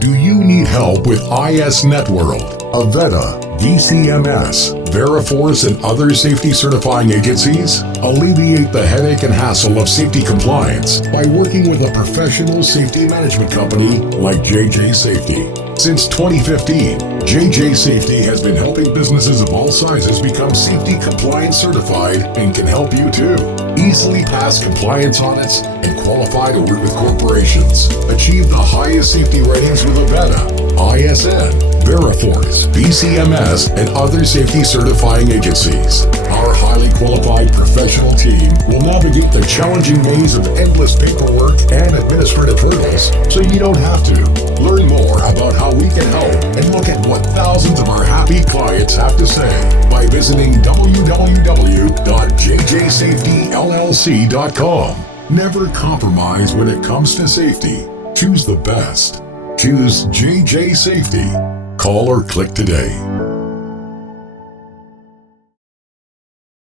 Do you need help with ISNetworld, AVETTA, DCMS, Veriforce, and other safety certifying agencies? Alleviate the headache and hassle of safety compliance by working with a professional safety management company like JJ Safety. Since 2015, JJ Safety has been helping businesses of all sizes become safety compliance certified and can help you too. Easily pass compliance audits and qualify to work with corporations. Achieve the highest safety ratings with AVETTA, ISN, Veriforce, BCMS, and other safety certifying agencies. Our highly qualified professional team will navigate the challenging maze of endless paperwork and administrative hurdles so you don't have to. Learn more about how we can help and look at what thousands of our happy clients have to say by visiting www.jjsafetyllc.com. Never compromise when it comes to safety. Choose the best. Choose JJ Safety. Call or click today.